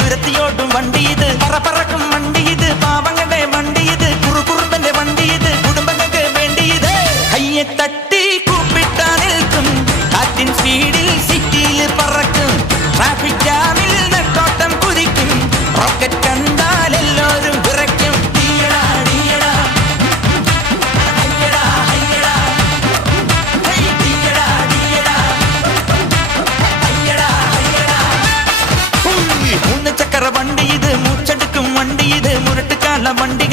തുരത്തിയോടും വണ്ടി ഇത് പറക്കും വണ്ടി ഇത് പാവങ്ങളുടെ വണ്ടി ഇത് കുറുകുറുമ്പന്റെ വണ്ടി ഇത് കുടുംബങ്ങൾക്ക് വേണ്ടി ഇത് കയ്യെ തട്ടി കൂപ്പിട്ടാ നിൽക്കും കാറ്റിൻ സ്പീഡിൽ സിറ്റിയിൽ പറക്കും ട്രാഫിക് ജാമിൽ നെട്ടോട്ടം കുതിക്കും റോക്കറ്റ് കണ്ടാൽ എല്ലാവരും വിറയ്ക്കും வண்டி இது மூச்செடுக்கும் வண்டி இது முரட்டுக்கால வண்டி